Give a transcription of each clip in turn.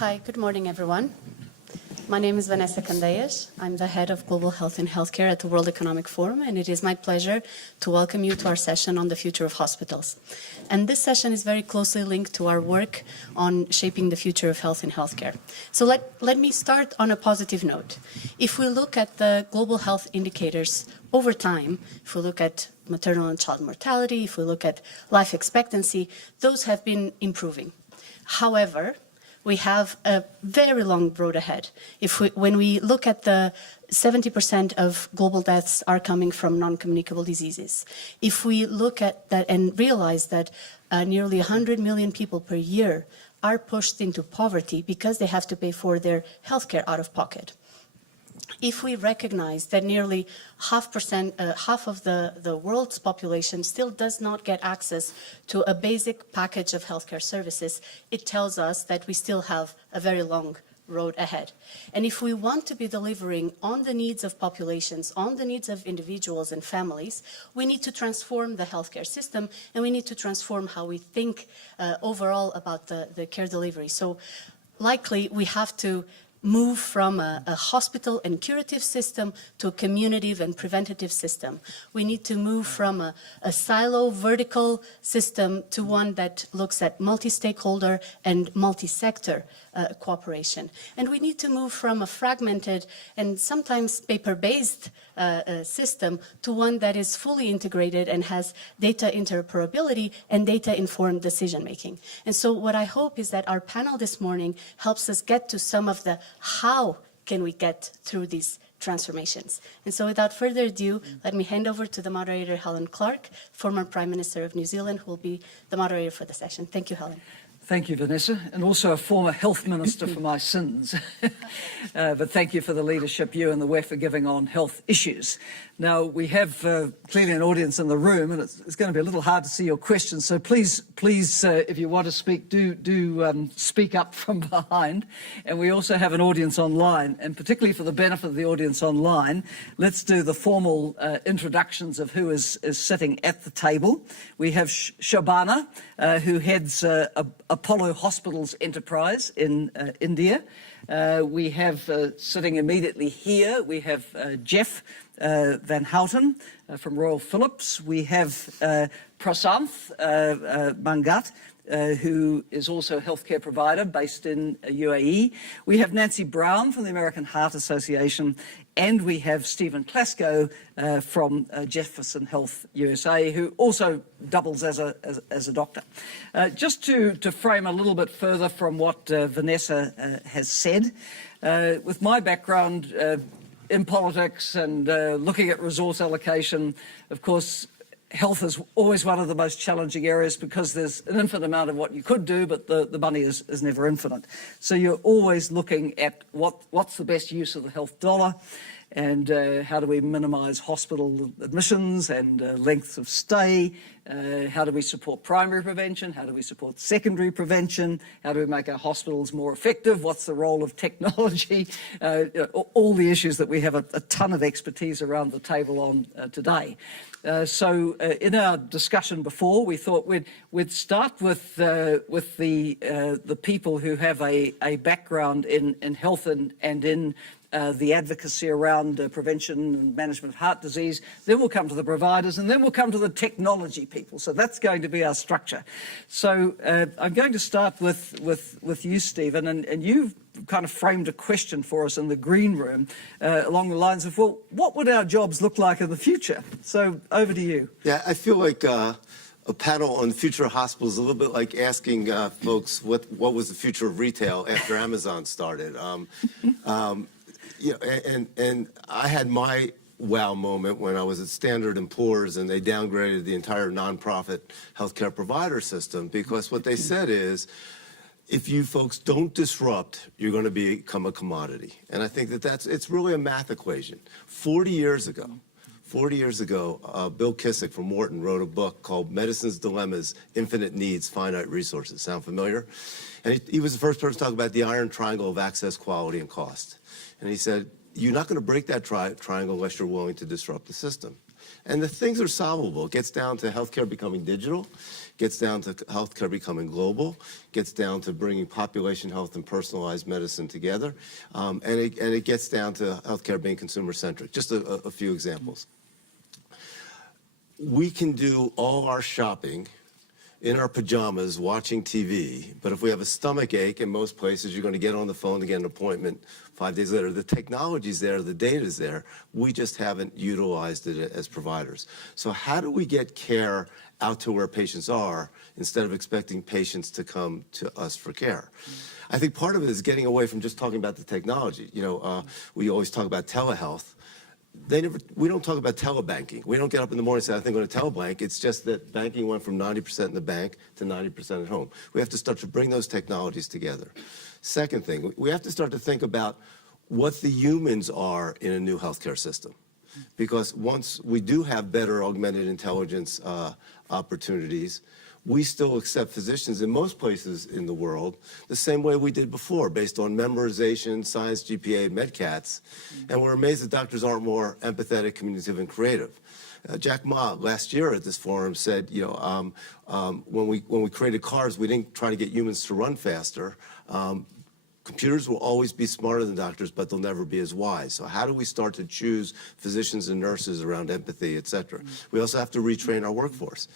Hi, good morning, everyone. My name is Vanessa Candeias. I'm the head of Global Health and Healthcare at the World Economic Forum, and it is my pleasure to welcome you to our session on the future of hospitals. And this session is very closely linked to our work on shaping the future of health and healthcare. So let me start on a positive note. If we look at the global health indicators over time, if we look at maternal and child mortality, if we look at life expectancy, those have been improving. However, we have a very long road ahead. When we look at the 70% of global deaths are coming from non-communicable diseases. If we look at that and realize that nearly 100 million people per year are pushed into poverty because they have to pay for their healthcare out of pocket. If we recognize that nearly half of the world's population still does not get access to a basic package of healthcare services, it tells us that we still have a very long road ahead. And if we want to be delivering on the needs of populations, on the needs of individuals and families, we need to transform the healthcare system, and we need to transform how we think overall about the care delivery. So likely we have to move from a hospital and curative system to a community and preventative system. We need to move from a silo vertical system to one that looks at multi-stakeholder and multi-sector cooperation. And we need to move from a fragmented and sometimes paper-based system to one that is fully integrated and has data interoperability and data-informed decision-making. And so what I hope is that our panel this morning helps us get to some of the how can we get through these transformations. And so without further ado, let me hand over to the moderator, Helen Clark, former Prime Minister of New Zealand, who will be the moderator for the session. Thank you, Helen. Thank you, Vanessa, and also a former health minister for my sins. But thank you for the leadership you and the WEF are giving on health issues. Now, we have clearly an audience in the room, and it's going to be a little hard to see your questions, so please, if you want to speak, do speak up from behind. And we also have an audience online, and particularly for the benefit of the audience online, let's do the formal introductions of who is sitting at the table. We have Shabana, who heads Apollo Hospitals Enterprise in India. We have sitting immediately here, we have Jeff Van Houten from Royal Philips. We have Prasanth Mangat, who is also a healthcare provider based in UAE. We have Nancy Brown from the American Heart Association, and we have Stephen Klasko from Jefferson Health USA, who also doubles as a doctor. Just to frame a little bit further from what Vanessa has said, with my background in politics and looking at resource allocation, of course, health is always one of the most challenging areas because there's an infinite amount of what you could do, but the money is never infinite. So you're always looking at what's the best use of the health dollar, and how do we minimise hospital admissions and lengths of stay, how do we support primary prevention, how do we support secondary prevention, how do we make our hospitals more effective, what's the role of technology, all the issues that we have a ton of expertise around the table on today. So in our discussion before, we thought we'd start with the people who have a background in health and in the advocacy around prevention and management of heart disease. Then we'll come to the providers, and then we'll come to the technology people. So that's going to be our structure. So I'm going to start with you, Stephen, and you've kind of framed a question for us in the green room along the lines of, well, what would our jobs look like in the future? So over to you. Yeah, I feel like a panel on the future of hospitals is a little bit like asking folks what was the future of retail after Amazon started. And I had my wow moment when I was at Standard & Poor's and they downgraded the entire nonprofit healthcare provider system, because what they said is, if you folks don't disrupt, you're going to become a commodity. And I think it's really a math equation. 40 years ago, Bill Kissick from Wharton wrote a book called Medicine's Dilemmas, Infinite Needs, Finite Resources. Sound familiar? And he was the first person to talk about the iron triangle of access, quality, and cost. And he said, you're not going to break that triangle unless you're willing to disrupt the system. And the things are solvable. It gets down to healthcare becoming digital, gets down to healthcare becoming global, gets down to bringing population health and personalized medicine together, and it gets down to healthcare being consumer-centric. Just a few examples. We can do all our shopping in our pajamas watching TV, but if we have a stomach ache in most places, you're going to get on the phone to get an appointment 5 days later. The technology's there, the data's there. We just haven't utilized it as providers. So how do we get care out to where patients are instead of expecting patients to come to us for care? I think part of it is getting away from just talking about the technology. You know, we always talk about telehealth. We don't talk about telebanking. We don't get up in the morning and say, I think I'm going to telebank. It's just that banking went from 90% in the bank to 90% at home. We have to start to bring those technologies together. Second thing, we have to start to think about what the humans are in a new healthcare system. Because once we do have better augmented intelligence opportunities, we still accept physicians in most places in the world the same way we did before, based on memorization, science, GPA, MedCats. And we're amazed that doctors aren't more empathetic, communicative, and creative. Jack Ma last year at this forum said, you know, when we created cars, we didn't try to get humans to run faster. Computers will always be smarter than doctors, but they'll never be as wise. So how do we start to choose physicians and nurses around empathy, et cetera? We also have to retrain our workforce.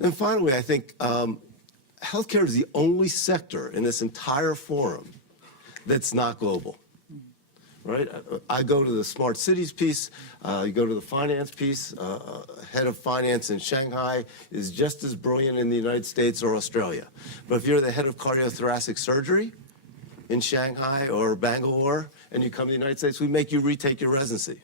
And finally, I think healthcare is the only sector in this entire forum that's not global, right? I go to the smart cities piece, you go to the finance piece, head of finance in Shanghai is just as brilliant in the United States or Australia. But if you're the head of cardiothoracic surgery in Shanghai or Bangalore and you come to the United States, we make you retake your residency.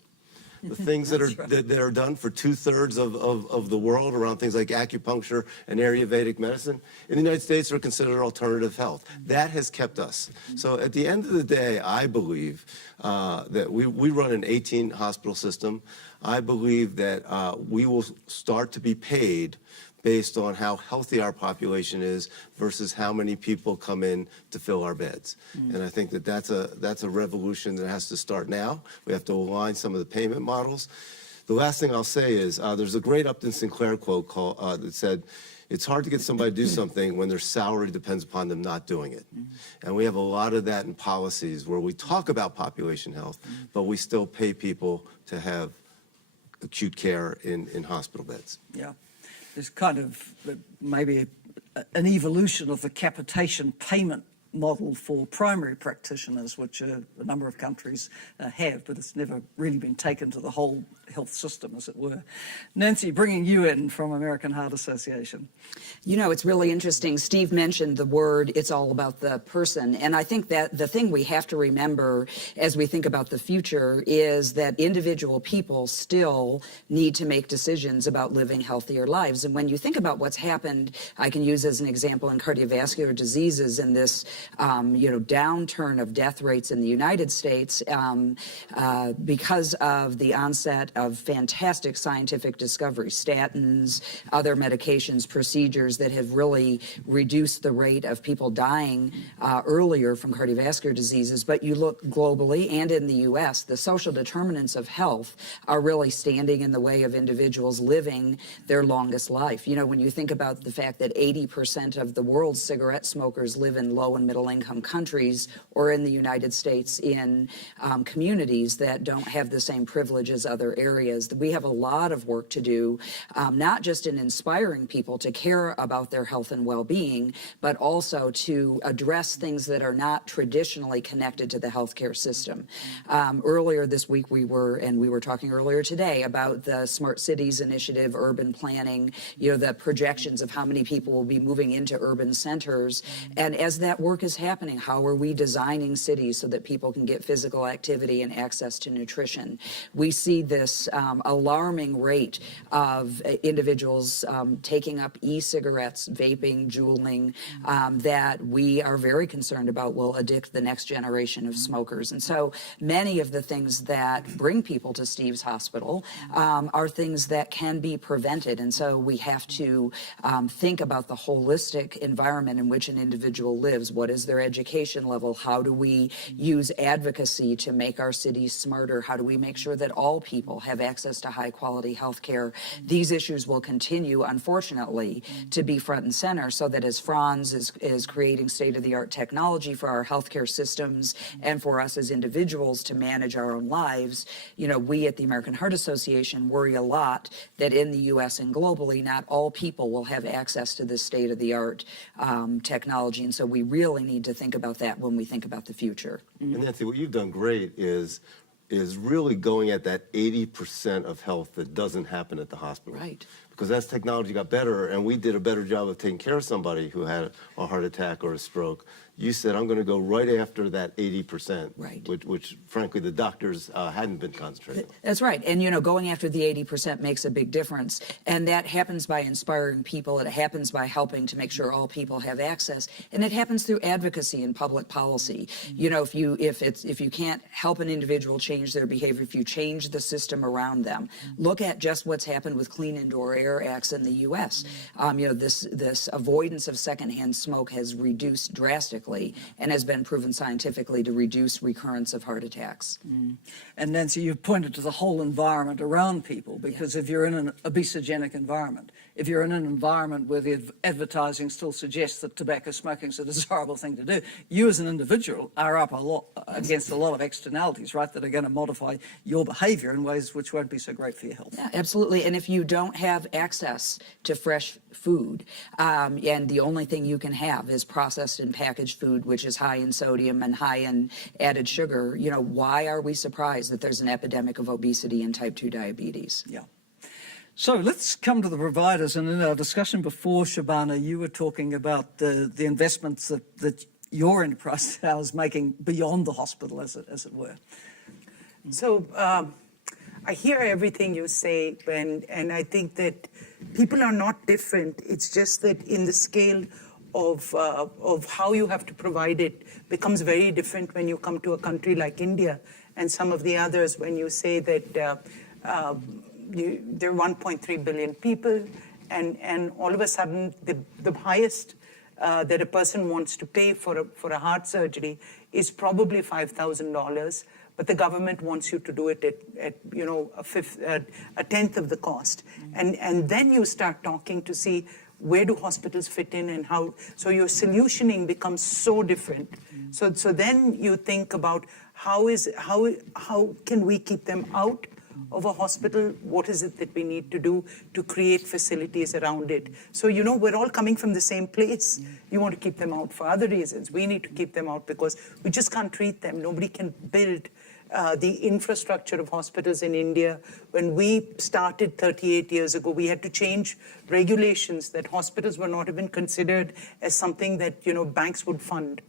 The things that are done for 2/3 of the world around things like acupuncture and Ayurvedic medicine in the United States are considered alternative health. That has kept us. So at the end of the day, I believe that we run an 18-hospital system. I believe that we will start to be paid based on how healthy our population is versus how many people come in to fill our beds. And I think that that's a revolution that has to start now. We have to align some of the payment models. The last thing I'll say is there's a great Upton Sinclair quote that said, it's hard to get somebody to do something when their salary depends upon them not doing it. And we have a lot of that in policies where we talk about population health, but we still pay people to have acute care in hospital beds. Yeah. There's kind of maybe an evolution of the capitation payment model for primary practitioners, which a number of countries have, but it's never really been taken to the whole health system, as it were. Nancy, bringing you in from American Heart Association. You know, it's really interesting. Steve mentioned the word, it's all about the person. And I think that the thing we have to remember as we think about the future is that individual people still need to make decisions about living healthier lives. And when you think about what's happened, I can use as an example in cardiovascular diseases in this downturn of death rates in the United States because of the onset of fantastic scientific discovery, statins, other medications, procedures that have really reduced the rate of people dying earlier from cardiovascular diseases. But you look globally and in the U.S., the social determinants of health are really standing in the way of individuals living their longest life. You know, when you think about the fact that 80% of the world's cigarette smokers live in low and middle income countries or in the United States in communities that don't have the same privilege as other areas, we have a lot of work to do, not just in inspiring people to care about their health and well-being, but also to address things that are not traditionally connected to the healthcare system. Earlier this week we were talking earlier today about the Smart Cities Initiative, urban planning, the projections of how many people will be moving into urban centers. And as that work is happening, how are we designing cities so that people can get physical activity and access to nutrition? We see this alarming rate of individuals taking up e-cigarettes, vaping, juuling, that we are very concerned about will addict the next generation of smokers. And so many of the things that bring people to Steve's hospital are things that can be prevented. And so we have to think about the holistic environment in which an individual lives. What is their education level? How do we use advocacy to make our cities smarter? How do we make sure that all people have access to high quality health care. These issues will continue, unfortunately, to be front and center, so that as Franz is creating state-of-the-art technology for our healthcare systems and for us as individuals to manage our own lives, you know, we at the American Heart Association worry a lot that in the U.S. and globally, not all people will have access to this state-of-the-art technology. And so we really need to think about that when we think about the future. And Nancy, what you've done great is really going at that 80% of health that doesn't happen at the hospital. Right. Because as technology got better and we did a better job of taking care of somebody who had a heart attack or a stroke, you said, I'm going to go right after that 80%, right. which frankly, the doctors hadn't been concentrating on. That's right. And, you know, going after the 80% makes a big difference. And that happens by inspiring people. It happens by helping to make sure all people have access. And it happens through advocacy and public policy. You know, if you can't help an individual change their behavior, if you change the system around them, look at just what's happened with Clean Indoor Air Acts in the U.S. You know, this avoidance of secondhand smoke has reduced drastically and has been proven scientifically to reduce recurrence of heart attacks. And Nancy, you've pointed to the whole environment around people, because if you're in an obesogenic environment, if you're in an environment where the advertising still suggests that tobacco smoking is a desirable thing to do, you as an individual are up a lot against a lot of externalities, right, that are going to modify your behavior in ways which won't be so great for your health. Yeah, absolutely. And if you don't have access to fresh food, and the only thing you can have is processed and packaged food, which is high in sodium and high in added sugar, you know, why are we surprised that there's an epidemic of obesity and type 2 diabetes? Yeah. So let's come to the providers. And in our discussion before, Shabana, you were talking about the investments that your enterprise now is making beyond the hospital, as it were. So I hear everything you say, and I think that people are not different. It's just that in the scale of how you have to provide it becomes very different when you come to a country like India and some of the others, when you say that there are 1.3 billion people, and all of a sudden the highest that a person wants to pay for a heart surgery is probably $5,000, but the government wants you to do it at you know, a tenth of the cost. And then you start talking to see where do hospitals fit in and how, so your solutioning becomes so different. So then you think about how can we keep them out of a hospital? What is it that we need to do to create facilities around it? So, you know, we're all coming from the same place. You want to keep them out for other reasons. We need to keep them out because we just can't treat them. Nobody can build the infrastructure of hospitals in India. When we started 38 years ago, we had to change regulations that hospitals were not even considered as something that, you know, banks would fund.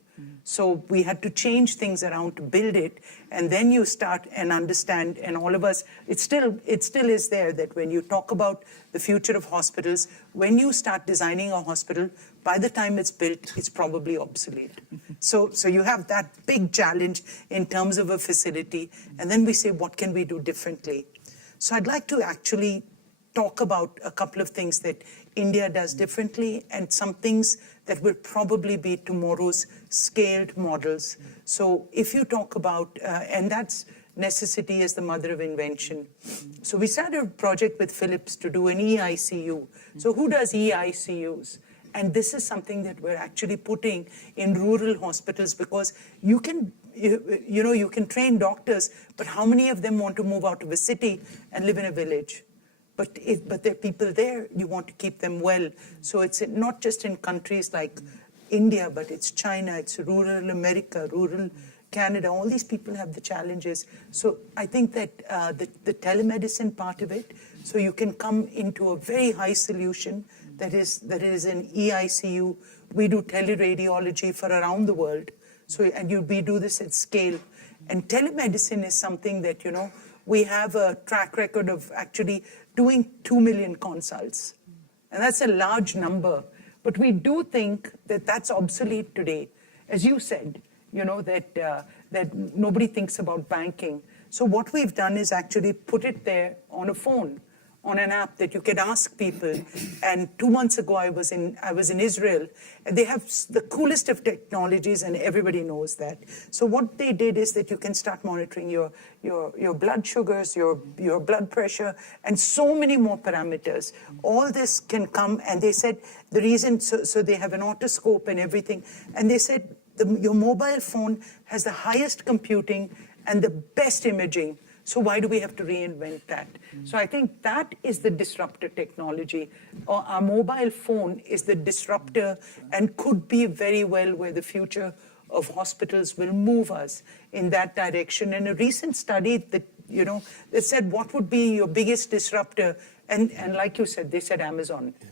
So we had to change things around to build it, and then you start and understand, and all of us, it still is there that when you talk about the future of hospitals, when you start designing a hospital, by the time it's built, it's probably obsolete. So you have that big challenge in terms of a facility, and then we say, what can we do differently? So I'd like to actually talk about a couple of things that India does differently and some things that will probably be tomorrow's scaled models. So if you talk about, and that's necessity is the mother of invention. So we started a project with Philips to do an EICU. So who does EICUs? And this is something that we're actually putting in rural hospitals, because you can train doctors, but how many of them want to move out of a city and live in a village? But there are people there, you want to keep them well. So it's not just in countries like India, but it's China, it's rural America, rural Canada. All these people have the challenges. So I think that the telemedicine part of it, so you can come into a very high solution that is an EICU. We do teleradiology for around the world. So, we do this at scale. And telemedicine is something that, you know, we have a track record of actually doing 2 million consults. And that's a large number. But we do think that that's obsolete today. As you said, you know, that nobody thinks about banking. So what we've done is actually put it there on a phone, on an app that you can ask people. And 2 months ago, I was in Israel, and they have the coolest of technologies, and everybody knows that. So what they did is that you can start monitoring your blood sugars, your blood pressure, and so many more parameters. All this can come, and they said the reason, so they have an otoscope and everything, and they said your mobile phone has the highest computing and the best imaging. So why do we have to reinvent that? So I think that is the disruptor technology. Our mobile phone is the disruptor and could be very well where the future of hospitals will move us in that direction. And a recent study that, that said what would be your biggest disruptor, and like you said, they said Amazon. Yeah.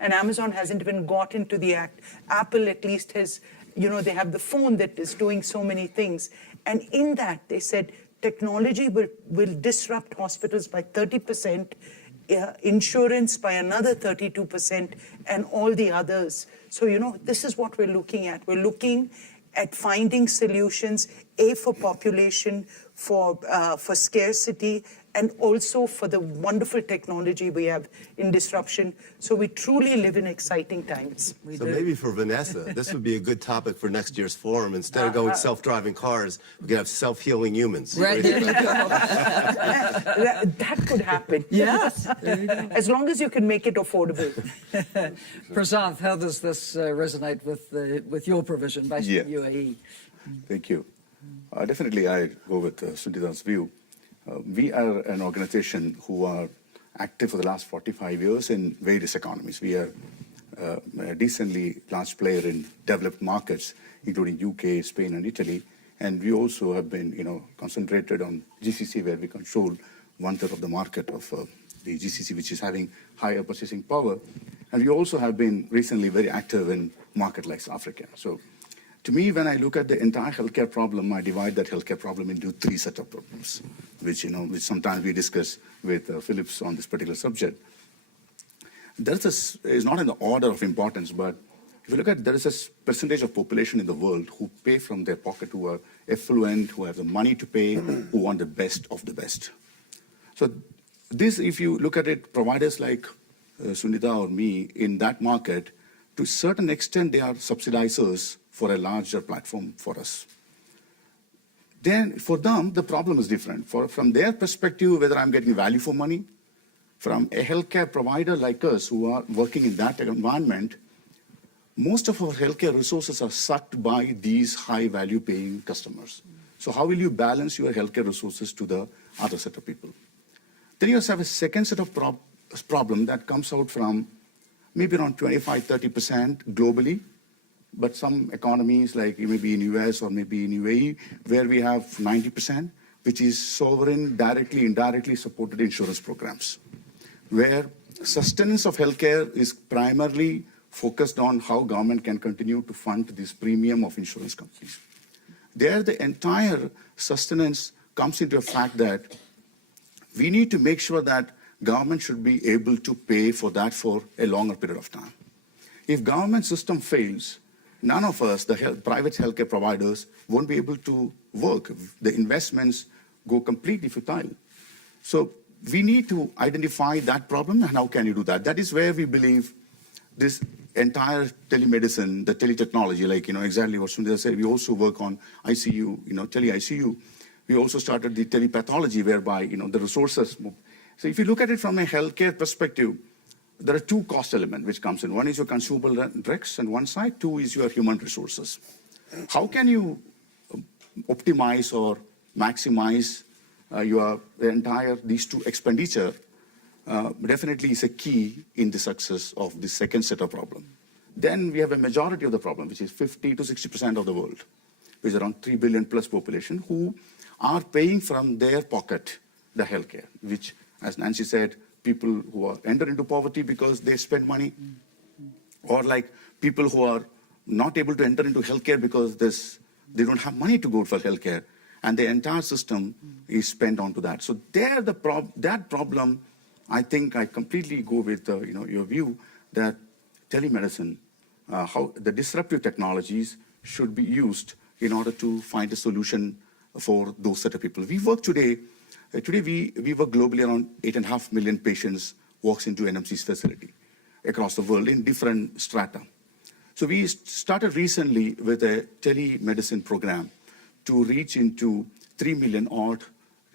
And Amazon hasn't even got into the act. Apple at least has, they have the phone that is doing so many things. And in that, they said, technology will disrupt hospitals by 30%, insurance by another 32%, and all the others. So, this is what we're looking at. We're looking at finding solutions, for population, for scarcity, and also for the wonderful technology we have in disruption. So we truly live in exciting times. So maybe for Vanessa, this would be a good topic for next year's forum. Instead of going self-driving cars, we could have self-healing humans. Right, there you go. That could happen. Yes. As long as you can make it affordable. Prasanth, how does this resonate with your provision based on UAE? Thank you. Definitely, I go with Sunita's view. We are an organization who are active for the last 45 years in various economies. We are a decently large player in developed markets, including UK, Spain, and Italy. And we also have been, concentrated on GCC, where we control 1/3 of the market of the GCC, which is having higher purchasing power. And we also have been recently very active in markets like Africa. So, to me, when I look at the entire healthcare problem, I divide that healthcare problem into 3 sets of problems, which sometimes we discuss with Phillips on this particular subject. It's not in the order of importance, but if you look at, there is a percentage of population in the world who pay from their pocket, who are affluent, who have the money to pay, who want the best of the best. So this, if you look at it, providers like Sunita or me in that market, to a certain extent, they are subsidizers for a larger platform for us. Then for them, the problem is different. From their perspective, whether I'm getting value for money, from a healthcare provider like us who are working in that environment, most of our healthcare resources are sucked by these high value paying customers. So how will you balance your healthcare resources to the other set of people? Then you also have a second set of problem that comes out from maybe around 25-30% globally, but some economies like maybe in US or maybe in UAE, where we have 90%, which is sovereign, directly, indirectly supported insurance programs, where sustenance of healthcare is primarily focused on how government can continue to fund this premium of insurance companies. There, the entire sustenance comes into the fact that we need to make sure that government should be able to pay for that for a longer period of time. If government system fails, none of us, the private healthcare providers, won't be able to work. The investments go completely futile. So we need to identify that problem, and how can you do that? That is where we believe this entire telemedicine, the teletechnology, like, exactly what Sunita said, we also work on ICU, tele-ICU. We also started the telepathology, whereby, the resources move. So if you look at it from a healthcare perspective, there are 2 cost elements which comes in. One is your consumable drugs on one side, 2 is your human resources. How can you optimize or maximize these 2 expenditure definitely is a key in the success of the second set of problem. Then we have a majority of the problem, which is 50 to 60% of the world, which is around 3 billion plus population, who are paying from their pocket the healthcare, which, as Nancy said, people who are enter into poverty because they spend money, or like people who are not able to enter into healthcare because they don't have money to go for healthcare, and the entire system is spent onto that. So there, that problem, I think I completely go with your view that telemedicine, how the disruptive technologies should be used in order to find a solution for those set of people. We work today Today, we work globally around 8.5 million patients walks into NMC's facility across the world in different strata. So we started recently with a telemedicine program to reach into 3 million odd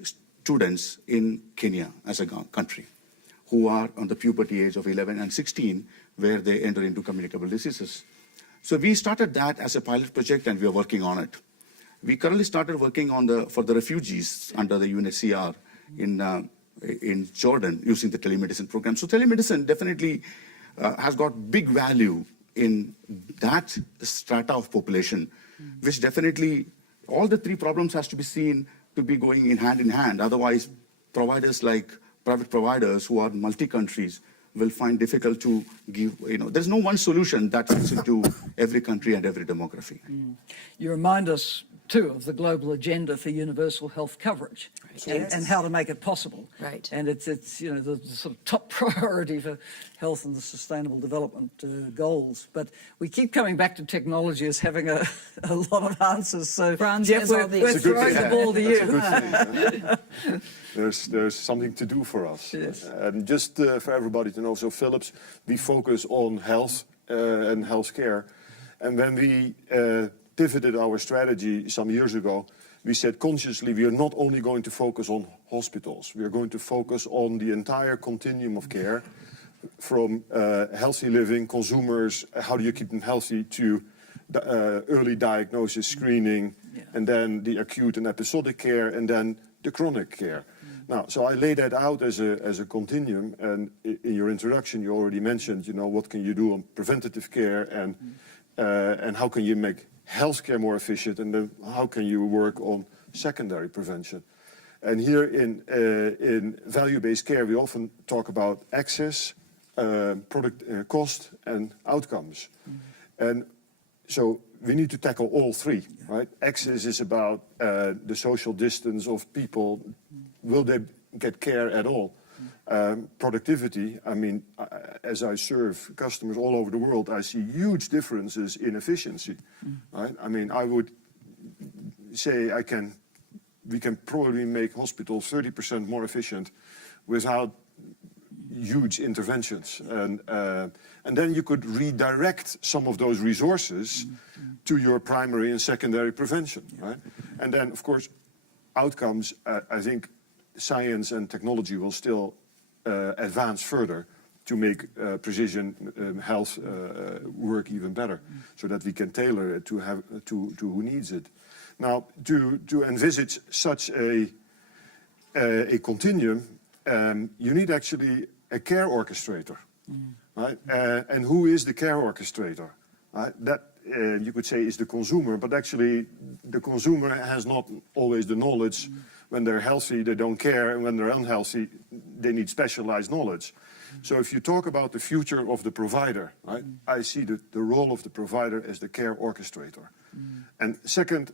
students in Kenya as a country who are on the puberty age of 11 and 16, where they enter into communicable diseases. So we started that as a pilot project, and we are working on it. We currently started working on for the refugees under the UNHCR in Jordan using the telemedicine program. So telemedicine definitely has got big value in that strata of population, which definitely all the three problems has to be seen to be going in hand. Otherwise, providers like private providers who are multi-countries will find difficult to give, there's no one solution that fits into every country and every demography. You remind us, too, of the global agenda for universal health coverage and how to make it possible. Right. And it's the sort of top priority for health and the sustainable development goals. But we keep coming back to technology as having a lot of answers. So, Franz Jeff, has all we're these. throwing the ball to you. There's something to do for us. Yes. And just for everybody to know, so Philips, we focus on health and healthcare. And when we pivoted our strategy some years ago, we said consciously we are not only going to focus on hospitals, we are going to focus on the entire continuum of care, from healthy living, consumers, how do you keep them healthy, to early diagnosis, screening, and then the acute and episodic care, and then the chronic care. Now, so I lay that out as a continuum, and in your introduction you already mentioned, what can you do on preventative care, and how can you make healthcare more efficient, and then how can you work on secondary prevention. And here in value-based care, we often talk about access, product cost, and outcomes. And so we need to tackle all three, right? Access is about the social distance of people. Will they get care at all? Productivity, I mean, as I serve customers all over the world, I see huge differences in efficiency, right? I mean, I would say we can probably make hospitals 30% more efficient without huge interventions. And then you could redirect some of those resources to your primary and secondary prevention, right? And then, of course, outcomes, I think science and technology will still advance further to make precision health work even better, so that we can tailor it to who needs it. Now, to envisage such a continuum, you need actually a care orchestrator, right? And who is the care orchestrator? That you could say is the consumer, but actually the consumer has not always the knowledge. When they're healthy, they don't care, and when they're unhealthy, they need specialized knowledge. So if you talk about the future of the provider, right, I see the role of the provider as the care orchestrator. And second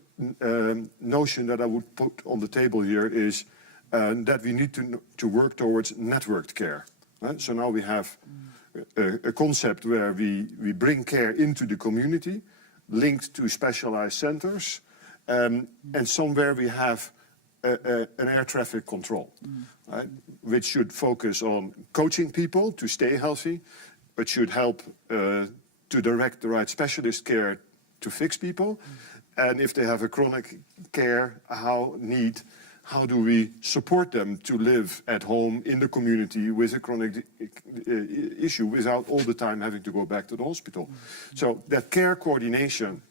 notion that I would put on the table here is that we need to work towards networked care. Right? So now we have a concept where we bring care into the community, linked to specialized centers, and somewhere we have an air traffic control, right? Which should focus on coaching people to stay healthy, but should help to direct the right specialist care to fix people. And if they have a chronic care how do we support them to live at home in the community with a chronic issue without all the time having to go back to the hospital? So that care coordination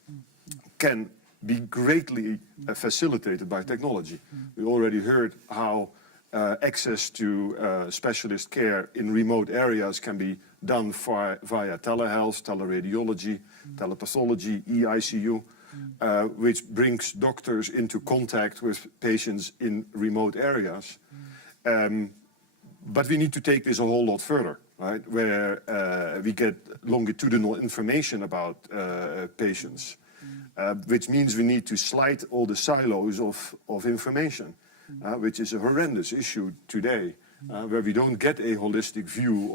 can be greatly facilitated by technology. We already heard how access to specialist care in remote areas can be done via telehealth, teleradiology, telepathology, eICU, which brings doctors into contact with patients in remote areas. But we need to take this a whole lot further, right? Where we get longitudinal information about patients. Which means we need to slide all the silos of information, which is a horrendous issue today, where we don't get a holistic view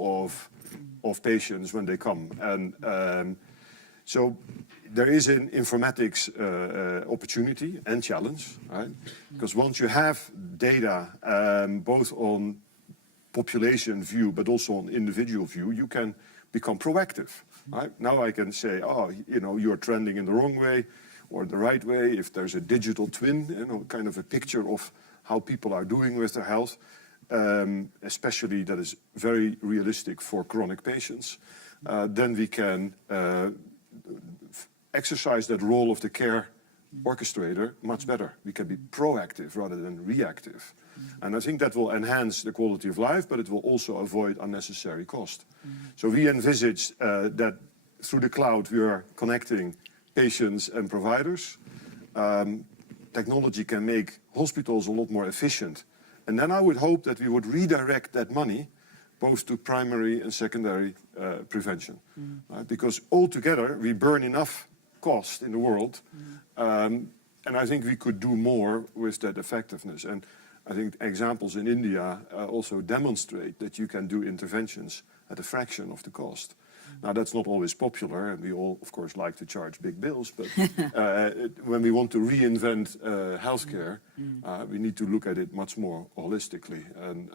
of patients when they come. And so there is an informatics opportunity and challenge, right? Because once you have data, both on population view, but also on individual view, you can become proactive, right? Now I can say, oh, you know, you're trending in the wrong way or the right way. If there's a digital twin, you know, kind of a picture of how people are doing with their health, especially that is very realistic for chronic patients, then we can exercise that role of the care orchestrator much better. We can be proactive rather than reactive. And I think that will enhance the quality of life, but it will also avoid unnecessary cost. So we envisage that through the cloud we are connecting patients and providers. Technology can make hospitals a lot more efficient. And then I would hope that we would redirect that money both to primary and secondary prevention. Because altogether we burn enough cost in the world, and I think we could do more with that effectiveness. And I think examples in India also demonstrate that you can do interventions at a fraction of the cost. Now, that's not always popular, and we all, of course, like to charge big bills, but when we want to reinvent healthcare, we need to look at it much more holistically, and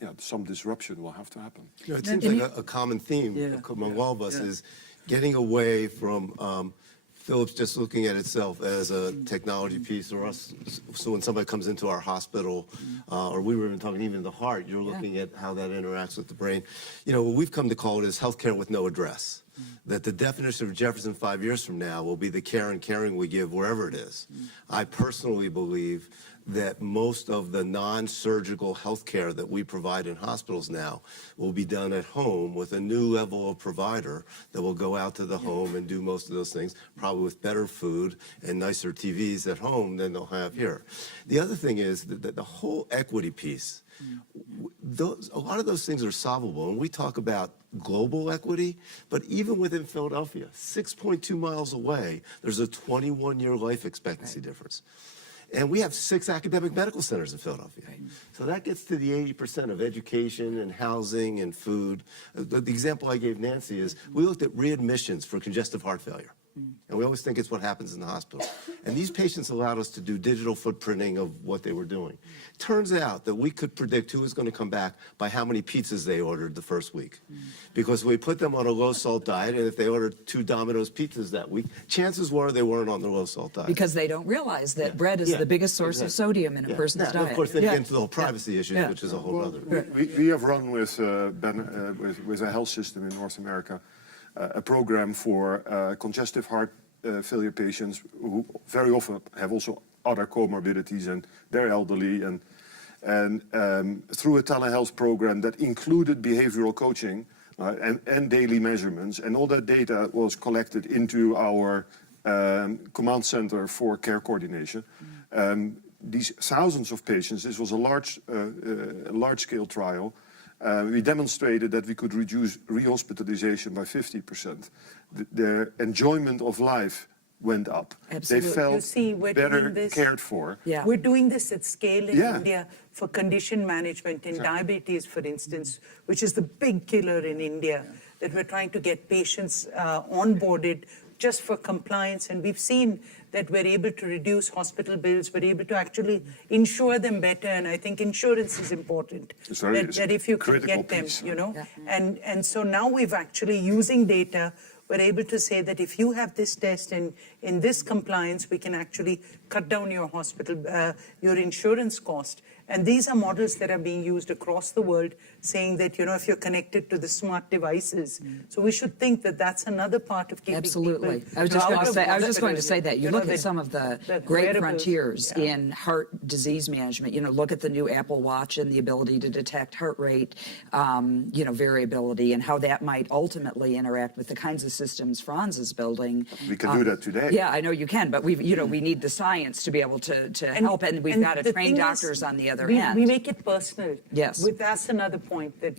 yeah, some disruption will have to happen. You know, it seems like a common theme among all of us is getting away from Philips just looking at itself as a technology piece, or us. So when somebody comes into our hospital, or we were even talking even the heart, you're looking at how that interacts with the brain. You know, what we've come to call it is healthcare with no address. That the definition of Jefferson 5 years from now will be the care and caring we give wherever it is. I personally believe that most of the non-surgical health care that we provide in hospitals now will be done at home with a new level of provider that will go out to the home and do most of those things, probably with better food and nicer TVs at home than they'll have here. The other thing is that the whole equity piece, a lot of those things are solvable, and we talk about global equity, but even within Philadelphia, 6.2 miles away, there's a 21-year life expectancy difference. And we have 6 academic medical centers in Philadelphia. So that gets to the 80% of education and housing and food. The example I gave Nancy is we looked at readmissions for congestive heart failure. And we always think it's what happens in the hospital. And these patients allowed us to do digital footprinting of what they were doing. Turns out that we could predict who was going to come back by how many pizzas they ordered the first week. Because we put them on a low-salt diet, and if they ordered 2 Domino's pizzas that week, chances were they weren't on the low-salt diet. Because they don't realize that bread is the biggest source of sodium in a person's diet. And of course, then you get into the whole privacy issue, which is a whole other. We have run with a health system in North America a program for congestive heart failure patients who very often have also other comorbidities, and they're elderly, and through a telehealth program that included behavioral coaching and daily measurements, and all that data was collected into our command center for care coordination. These thousands of patients, this was a large-scale trial. We demonstrated that we could reduce rehospitalization by 50%. Their enjoyment of life went up. Absolutely. They felt You see, we're better doing this- cared for. Yeah. We're doing this at scale in Yeah. India for condition management in diabetes, for instance, which is the big killer in India, that we're trying to get patients onboarded just for compliance. And we've seen that we're able to reduce hospital bills, we're able to actually insure them better. And I think insurance is important. It's very- that if you can critical get them, piece. you know. And so now we've actually, using data, we're able to say that if you have this test and in this compliance, we can actually cut down your hospital, your insurance cost. And these are models that are being used across the world, saying that, you know, if you're connected to the smart devices. So we should think that that's another part of keeping Absolutely. people I was just out going to of say. I was just going to hospital. say that you know, look at some of the great wearables, frontiers in heart disease management. You know, look at the new Apple Watch and the ability to detect heart rate, you know, variability, and how that might ultimately interact with the kinds of systems Franz is building. We can do that today. Yeah, I know you can, but we need the science to be able to help, and we've got to the train thing doctors is, on the other we, end. We make it personal. Yes. That's another point, that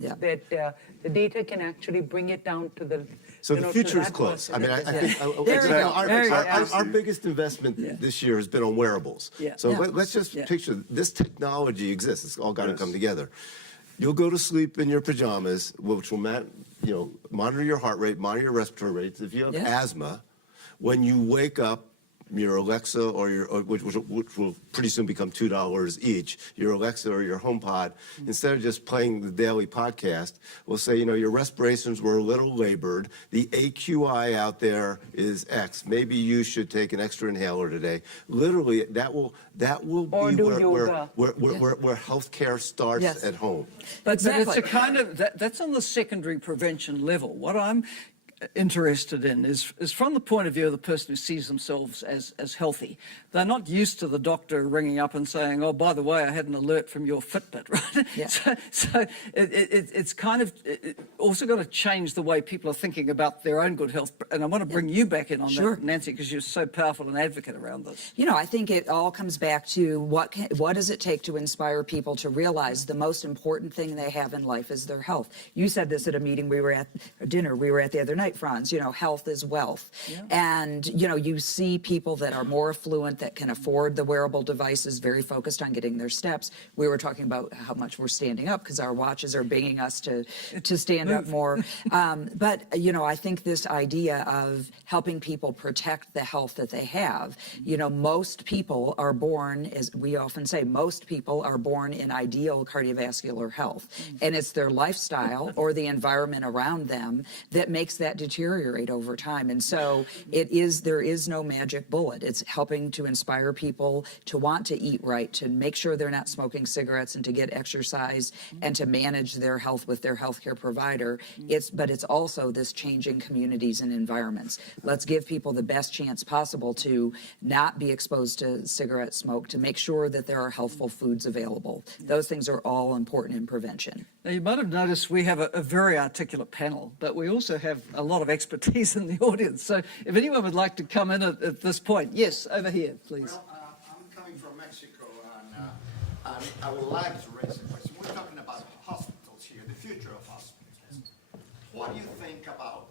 the data can actually bring it down to the. So you the know, future to is that close. I person. mean, I think There you go. There you go. our biggest investment this year has been on wearables. So let's just picture this technology exists. It's all got to come together. You'll go to sleep in your pajamas, which will monitor your heart rate, monitor your respiratory rates. If you have asthma, when you wake up, your Alexa or which will pretty soon become $2 each, your Alexa or your HomePod, instead of just playing the daily podcast, will say, your respirations were a little labored. The AQI out there is X. Maybe you should take an extra inhaler today. Literally, that will Or be do where yoga. healthcare starts Yes. at home. But Exactly. it's a kind of, that's on the secondary prevention level. What I'm interested in is from the point of view of the person who sees themselves as healthy. They're not used to the doctor ringing up and saying, oh, by the way, I had an alert from your Fitbit, right? Yeah. So it's kind of also got to change the way people are thinking about their own good health. And I want to bring you back in on Sure. that, Nancy, because you're so powerful an advocate around this. I think it all comes back to what does it take to inspire people to realize the most important thing they have in life is their health. You said this at a meeting we were at, a dinner we were at the other night, Franz, health is wealth. Yeah. And, you see people that are more affluent that can afford the wearable devices, very focused on getting their steps. We were talking about how much we're standing up because our watches are binging us to stand up more. But, I think this idea of helping people protect the health that they have, most people are born, as we often say, most people are born in ideal cardiovascular health. And it's their lifestyle or the environment around them that makes that deteriorate over time. And so there is no magic bullet. It's helping to inspire people to want to eat right, to make sure they're not smoking cigarettes and to get exercise and to manage their health with their healthcare provider. But it's also this changing communities and environments. Let's give people the best chance possible to not be exposed to cigarette smoke, to make sure that there are healthful foods available. Those things are all important in prevention. Now, you might have noticed we have a very articulate panel, but we also have a lot of expertise in the audience. So if anyone would like to come in at this point. Yes, over here, please. Well, I'm coming from Mexico, and I would like to raise a question. We're talking about hospitals here, the future of hospitals. What do you think about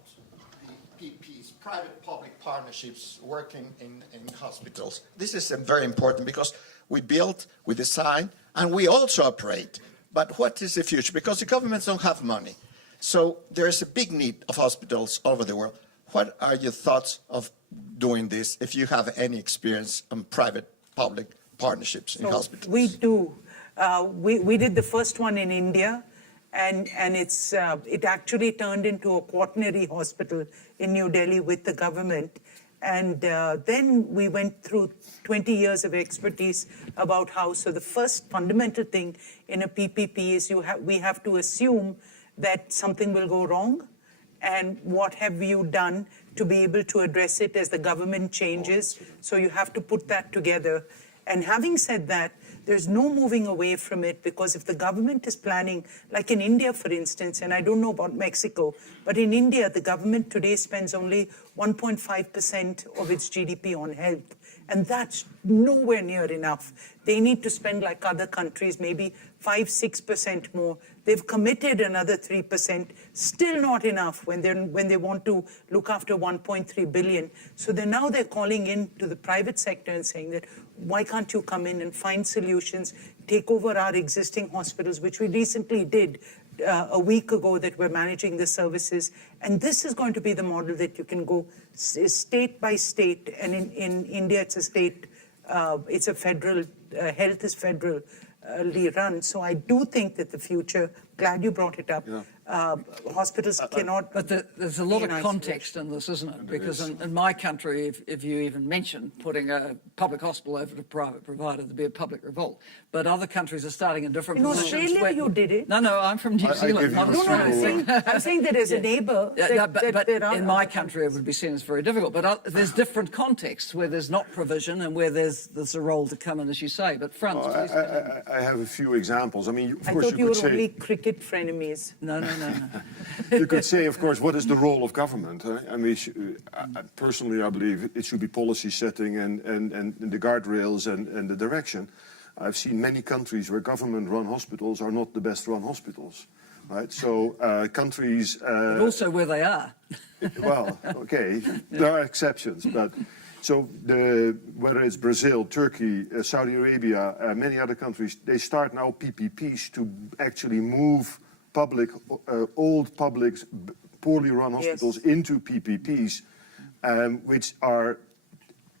the PPs, private-public partnerships working in hospitals? This is very important because we build, we design, and we also operate. But what is the future? Because the governments don't have money. So there is a big need of hospitals all over the world. What are your thoughts of doing this, if you have any experience on private-public partnerships in hospitals? We do. We did the first one in India, and it actually turned into a quaternary hospital in New Delhi with the government. And then we went through 20 years of expertise about how. So the first fundamental thing in a PPP is we have to assume that something will go wrong. And what have you done to be able to address it as the government changes? So you have to put that together. And having said that, there's no moving away from it, because if the government is planning, like in India, for instance, and I don't know about Mexico, but in India, the government today spends only 1.5% of its GDP on health. And that's nowhere near enough. They need to spend, like other countries, maybe 5-6% more. They've committed another 3%, still not enough when they want to look after 1.3 billion. So they're calling in to the private sector and saying that, why can't you come in and find solutions, take over our existing hospitals, which we recently did a week ago, that we're managing the services. And this is going to be the model that you can go state by state. And in India, it's a state, it's a federal, health is federally run. So I do think that the future, glad you brought it up, hospitals cannot... But there's a lot of context in this, isn't it? Because in my country, if you even mention putting a public hospital over to a private provider, there'd be a public revolt. But other countries are starting in different In positions. Australia, you did it. No, I'm from New Zealand, not No, Australia. I'm saying that as a neighbor, But there are in my country, it would be seen as very difficult. But there's different contexts where there's not provision and where there's a role to come in, as you say. But Franz, please. I have a few exammes. I mean, of I course, thought you you could were say... only cricket frenemies. No. You could say, of course, what is the role of government? I mean, personally, I believe it should be policy setting and the guardrails and the direction. I've seen many countries where government-run hospitals are not the best-run hospitals, right? So countries... But also where they are. Well, okay, there are exceptions, but... So whether it's Brazil, Turkey, Saudi Arabia, many other countries, they start now PPPs to actually move old public, poorly run hospitals into PPPs. which are,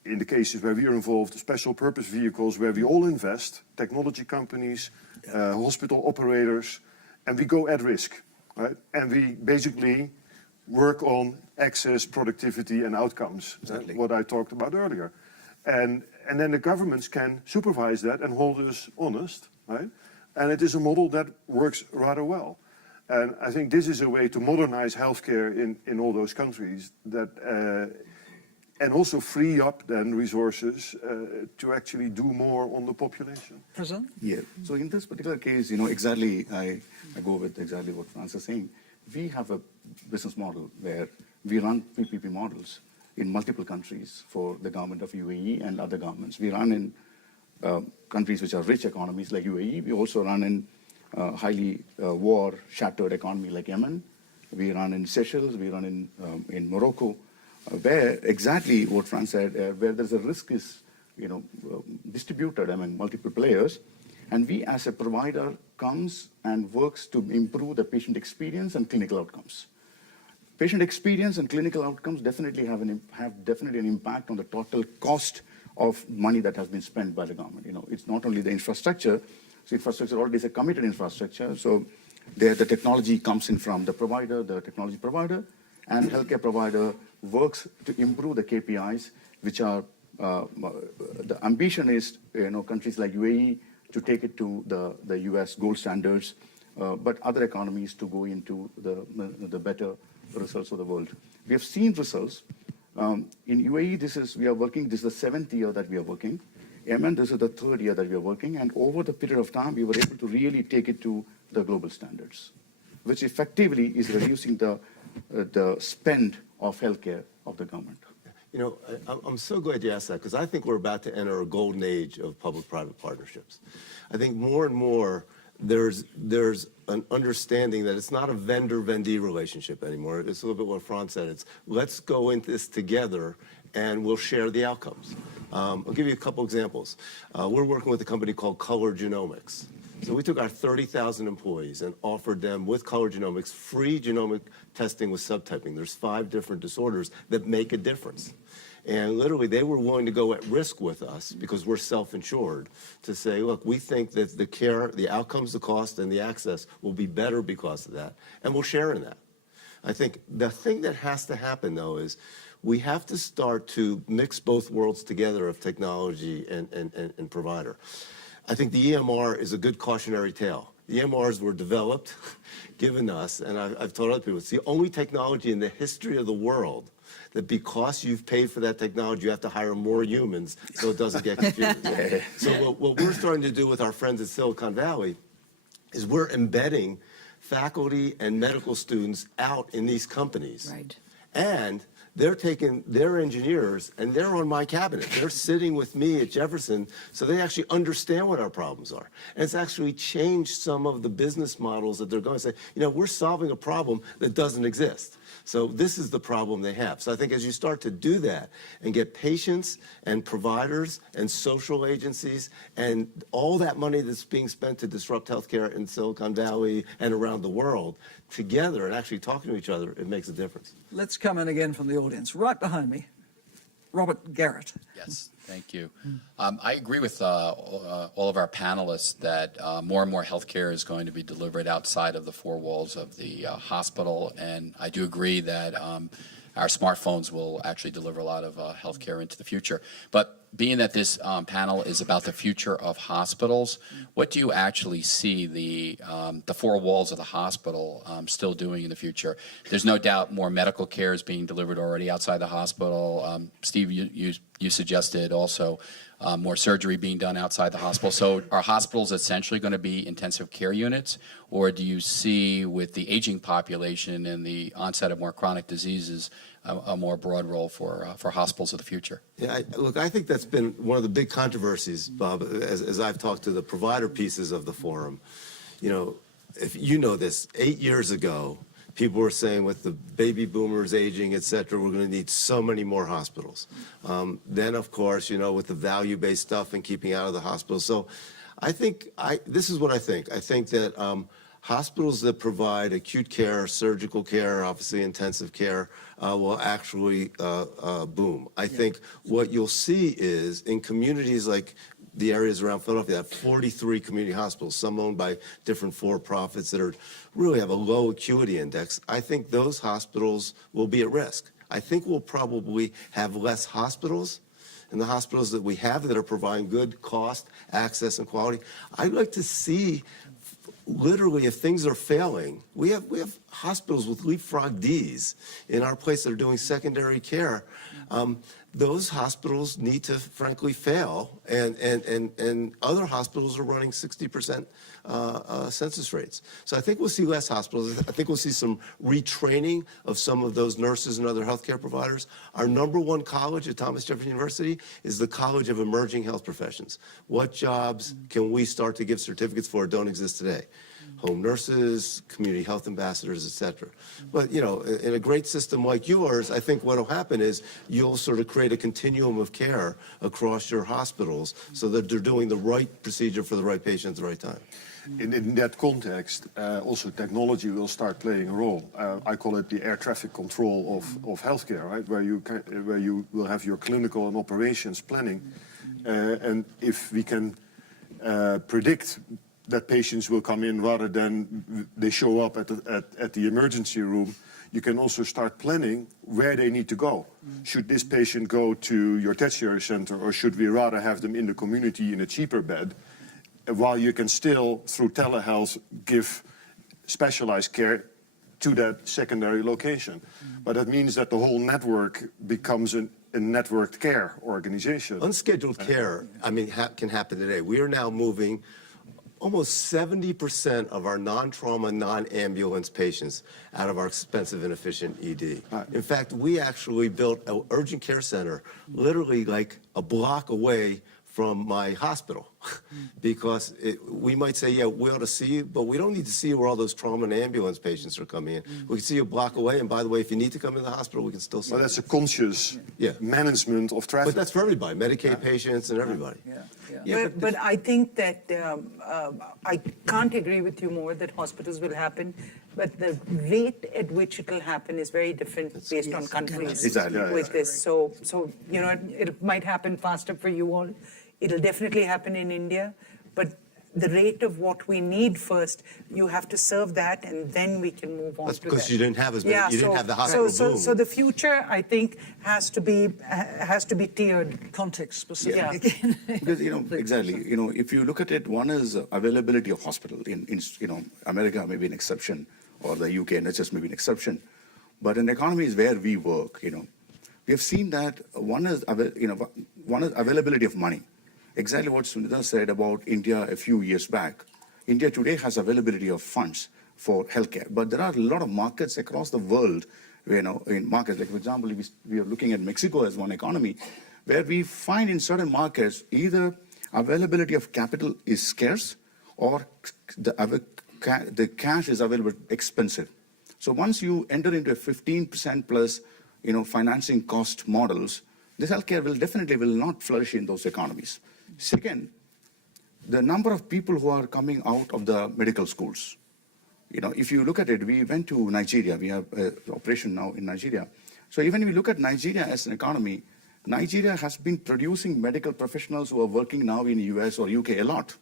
in the cases where we are involved, special purpose vehicles where we all invest, technology companies, hospital operators, and we go at risk, right? And we basically work on access, productivity, and outcomes, what I talked about earlier. And then the governments can supervise that and hold us honest, right? And it is a model that works rather well. And I think this is a way to modernize healthcare in all those countries that, and also free up then resources to actually do more on the population. President? Yeah. So in this particular case, you know, exactly, I go with exactly what Franz is saying. We have a business model where we run PPP models in multiple countries for the government of UAE and other governments. We run in countries which are rich economies like UAE. We also run in highly war-shattered economy like Yemen. We run in Seychelles. We run in Morocco, where exactly what Franz said, where there's a risk is, you know, distributed among multiple players, and we as a provider comes and works to improve the patient experience and clinical outcomes. Patient experience and clinical outcomes definitely have definitely an impact on the total cost of money that has been spent by the government. You know, it's not only the infrastructure. So infrastructure already is a committed infrastructure. So there the technology comes in from the provider, the technology provider, and healthcare provider works to improve the KPIs, which are the ambition is, you know, countries like UAE to take it to the US gold standards, but other economies to go into the better results of the world. We have seen results. In UAE, this is the 7th year that we are working. Yemen, this is the 3rd year that we are working. And over the period of time, we were able to really take it to the global standards, which effectively is reducing the spend of healthcare of the government. You know, I'm so glad you asked that, because I think we're about to enter a golden age of public-private partnerships. I think more and more there's an understanding that it's not a vendor-vendee relationship anymore. It's a little bit what Franz said. It's let's go into this together and we'll share the outcomes. I'll give you a couple examples. We're working with a company called Color Genomics. So we took our 30,000 employees and offered them with Color Genomics free genomic testing with subtyping. There's 5 different disorders that make a difference. And literally, they were willing to go at risk with us because we're self-insured to say, look, we think that the care, the outcomes, the cost, and the access will be better because of that, and we'll share in that. I think the thing that has to happen, though, is we have to start to mix both worlds together of technology and provider. I think the EMR is a good cautionary tale. The EMRs were developed, given us, and I've told other people, it's the only technology in the history of the world that because you've paid for that technology, you have to hire more humans so it doesn't get confused. So what we're starting to do with our friends at Silicon Valley is we're embedding faculty and medical students out in these companies. Right. And they're taking their engineers and they're on my cabinet. They're sitting with me at Jefferson, so they actually understand what our problems are. And it's actually changed some of the business models that they're going to say, you know, we're solving a problem that doesn't exist. So this is the problem they have. So I think as you start to do that and get patients and providers and social agencies and all that money that's being spent to disrupt healthcare in Silicon Valley and around the world together and actually talking to each other, it makes a difference. Let's come in again from the audience. Right behind me, Robert Garrett. Yes, thank you. I agree with all of our panelists that more and more healthcare is going to be delivered outside of the 4 walls of the hospital, and I do agree that our smartphones will actually deliver a lot of healthcare into the future. But being that this panel is about the future of hospitals, what do you actually see the 4 walls of the hospital still doing in the future? There's no doubt more medical care is being delivered already outside the hospital. Steve, you suggested also more surgery being done outside the hospital. So are hospitals essentially going to be intensive care units, or do you see with the aging population and the onset of more chronic diseases a more broad role for hospitals of the future? Yeah, look, I think that's been one of the big controversies, Bob, as I've talked to the provider pieces of the forum. You know, if you know this, 8 years ago, people were saying with the baby boomers aging, et cetera, we're going to need so many more hospitals. Then, of course, you know, with the value-based stuff and keeping out of the hospital. So I think, this is what I think. I think that hospitals that provide acute care, surgical care, obviously intensive care, will actually boom. I think what you'll see is in communities like the areas around Philadelphia, have 43 community hospitals, some owned by different for-profits that really have a low acuity index. I think those hospitals will be at risk. I think we'll probably have less hospitals, and the hospitals that we have that are providing good cost, access, and quality. I'd like to see, literally, if things are failing, we have hospitals with leapfrog Ds in our place that are doing secondary care. Those hospitals need to, frankly, fail, and other hospitals are running 60% census rates. So I think we'll see less hospitals. I think we'll see some retraining of some of those nurses and other healthcare providers. Our #1 college at Thomas Jefferson University is the College of Emerging Health Professions. What jobs can we start to give certificates for that don't exist today? Home nurses, community health ambassadors, et cetera. But, you know, in a great system like yours, I think what will happen is you'll sort of create a continuum of care across your hospitals so that they're doing the right procedure for the right patient at the right time. In that context, also technology will start playing a role. I call it the air traffic control of healthcare, right? Where you will have your clinical and operations planning, and if we can predict that patients will come in rather than they show up at the emergency room, you can also start planning where they need to go. Should this patient go to your tertiary center, or should we rather have them in the community in a cheaper bed, while you can still, through telehealth, give specialized care to that secondary location. But that means that the whole network becomes a networked care organization. Unscheduled care, I mean, can happen today. We are now moving almost 70% of our non-trauma, non-ambulance patients out of our expensive, inefficient ED. In fact, we actually built an urgent care center literally like a block away from my hospital because we might say, yeah, we ought to see you, but we don't need to see where all those trauma and ambulance patients are coming in. We can see you a block away, and by the way, if you need to come to the hospital, we can still see you. Well, that's a conscious management of traffic. But that's for everybody, Medicaid patients and everybody. But I think that I can't agree with you more that hospitals will happen, but the rate at which it will happen is very different based on countries with this. So you know, it might happen faster for you all. It'll definitely happen in India, but the rate of what we need first, you have to serve that, and then we can move on. That's to because that. you didn't have as many. You didn't have the hospital boom. So the future, I think, has to be tiered. Context specific. Yeah. Again. Because, you know, exactly, you know, if you look at it, one is availability of hospital. In you know, America may be an exception, or the UK NHS may be an exception. But in economies where we work, you know, we have seen that one is availability of money. Exactly what Sunita said about India a few years back. India today has availability of funds for healthcare, but there are a lot of markets across the world, you know, in markets, like for example, we are looking at Mexico as one economy, where we find in certain markets either availability of capital is scarce or the cash is available expensive. So once you enter into a 15% plus, you know, financing cost models, this healthcare will definitely not flourish in those economies. Second, the number of people who are coming out of the medical schools. You know, if you look at it, we went to Nigeria. We have an operation now in Nigeria. So even if you look at Nigeria as an economy, Nigeria has been producing medical professionals who are working now in the US or UK a lot.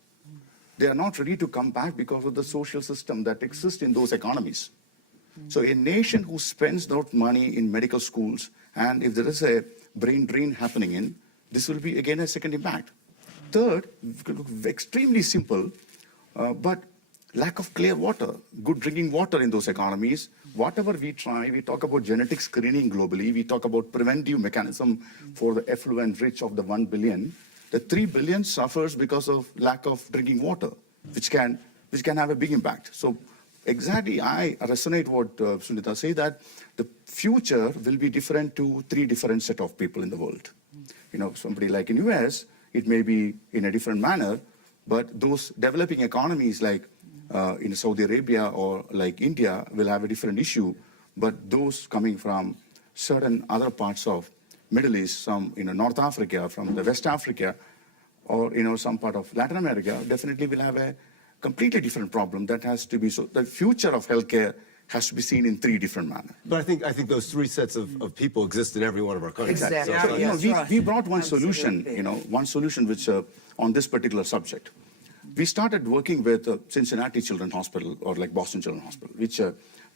They are not ready to come back because of the social system that exists in those economies. So a nation who spends that money in medical schools, and if there is a brain drain happening in, this will be again a second impact. Third, extremely simple, but lack of clear water, good drinking water in those economies. Whatever we try, we talk about genetic screening globally, we talk about preventive mechanism for the affluent rich of the 1 billion. The 3 billion suffers because of lack of drinking water, which can have a big impact. So exactly, I resonate what Sunita said, that the future will be different to 3 different set of people in the world. You know, somebody like in US, it may be in a different manner, but those developing economies like in Saudi Arabia or like India will have a different issue. But those coming from certain other parts of Middle East, some, you know, North Africa, from the West Africa, or, you know, some part of Latin America, definitely will have a completely different problem that has to be, so the future of healthcare has to be seen in three different manners. But I think those three sets of people exist in every one of our countries. Exactly. So, you know, Yes, we right. brought one solution, Absolutely. you know, one solution which on this particular subject. We started working with Cincinnati Children's Hospital or like Boston Children's Hospital,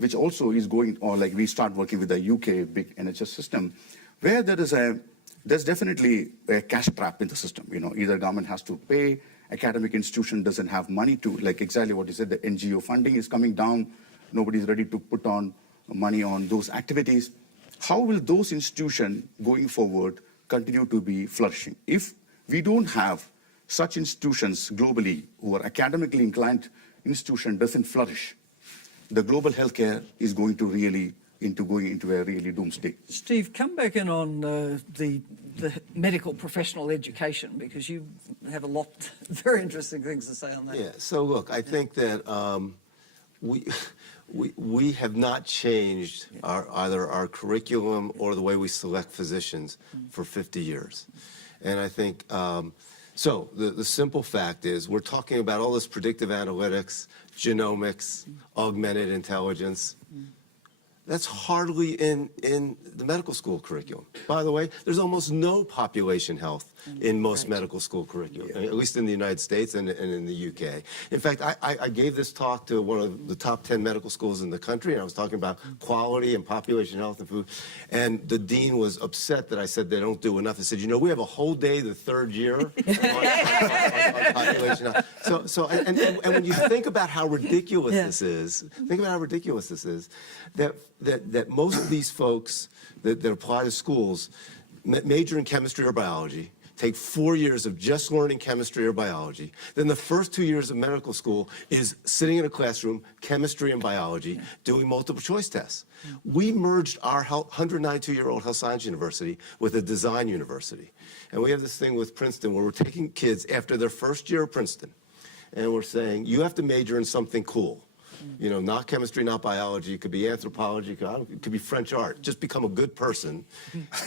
which also is going, or like we start working with the UK big NHS system, where there's definitely a cash trap in the system. You know, either government has to pay, academic institution doesn't have money to, like exactly what you said, the NGO funding is coming down, nobody's ready to put on money on those activities. How will those institutions going forward continue to be flourishing? If we don't have such institutions globally who are academically inclined institution doesn't flourish, the global healthcare is going to really going into a really doomsday. Steve, come back in on the medical professional education, because you have a lot very interesting things to say on that. Yeah, so look, I think that we have not changed either our curriculum or the way we select physicians for 50 years. And I think, so the simple fact is we're talking about all this predictive analytics, genomics, augmented intelligence. That's hardly in the medical school curriculum. By the way, there's almost no population health in most medical school curriculum, at least in the United States and in the UK. In fact, I gave this talk to one of the top 10 medical schools in the country, and I was talking about quality and population health and food. And the dean was upset that I said they don't do enough. He said, you know, we have a whole day the third year on population health. And when you think about how ridiculous this is, that most of these folks that apply to schools major in chemistry or biology, take 4 years of just learning chemistry or biology. Then the first 2 years of medical school is sitting in a classroom, chemistry and biology, doing multiple choice tests. We merged our 192-year-old health science university with a design university. And we have this thing with Princeton where we're taking kids after their first year of Princeton, and we're saying, you have to major in something cool. You know, not chemistry, not biology. It could be anthropology. It could be French art. Just become a good person.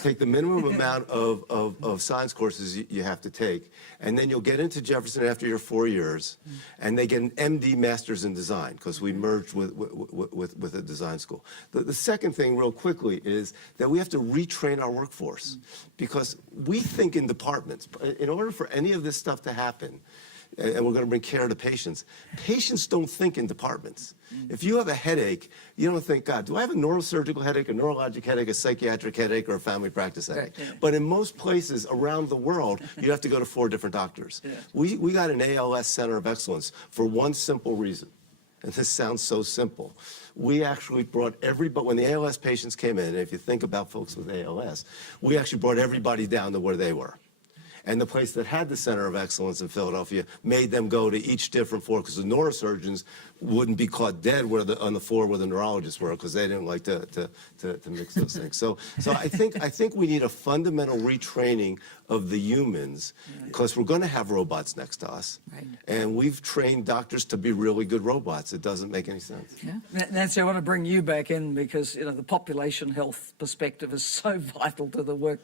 Take the minimum amount of science courses you have to take, and then you'll get into Jefferson after your 4 years, and they get an MD, Master's in Design, because we merged with a design school. The second thing, real quickly, is that we have to retrain our workforce, because we think in departments. In order for any of this stuff to happen, and we're going to bring care to patients. Patients don't think in departments. If you have a headache, you don't think, God, do I have a neurosurgical headache, a neurologic headache, a psychiatric headache, or a family practice headache? Right. But in most places around the world, you have to go to 4 different doctors. We got an ALS Center of Excellence for one simple reason. And this sounds so simple. We actually brought everybody, when the ALS patients came in, and if you think about folks with ALS, we actually brought everybody down to where they were. And the place that had the Center of Excellence in Philadelphia made them go to each different floor, because the neurosurgeons wouldn't be caught dead on the floor where the neurologists were, because they didn't like to mix those things. So I think we need a fundamental retraining of the humans, because we're going to have robots next to us. Right. And we've trained doctors to be really good robots. It doesn't make any sense. Nancy, I want to bring you back in, because you know the population health perspective is so vital to the work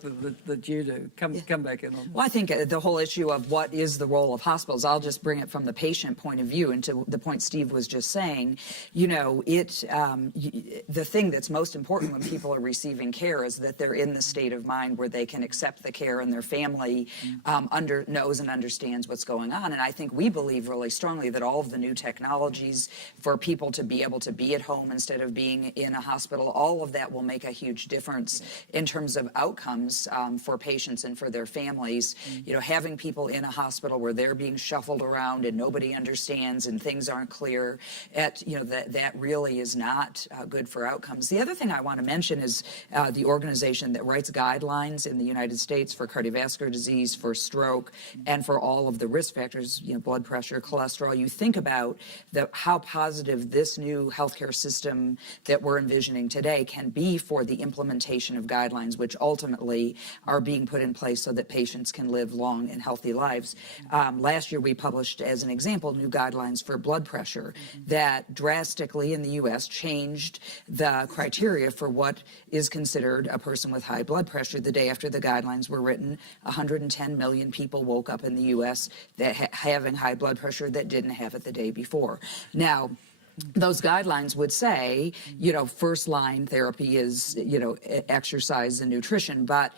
that you do. Come back in on that. Well, I think the whole issue of what is the role of hospitals, I'll just bring it from the patient point of view, and to the point Steve was just saying, you know, the thing that's most important when people are receiving care is that they're in the state of mind where they can accept the care and their family knows and understands what's going on. And I think we believe really strongly that all of the new technologies for people to be able to be at home instead of being in a hospital, all of that will make a huge difference in terms of outcomes for patients and for their families. You know, having people in a hospital where they're being shuffled around and nobody understands and things aren't clear, that really is not good for outcomes. The other thing I want to mention is the organization that writes guidelines in the United States for cardiovascular disease, for stroke, and for all of the risk factors, you know, blood pressure, cholesterol. You think about how positive this new healthcare system that we're envisioning today can be for the implementation of guidelines, which ultimately are being put in place so that patients can and live long and healthy lives. Last year, we published, as an example, new guidelines for blood pressure that drastically in the U.S. changed the criteria for what is considered a person with high blood pressure. The day after the guidelines were written, 110 million people woke up in the U.S. that having high blood pressure that didn't have it the day before. Now, those guidelines would say, first line therapy is, exercise and nutrition. But,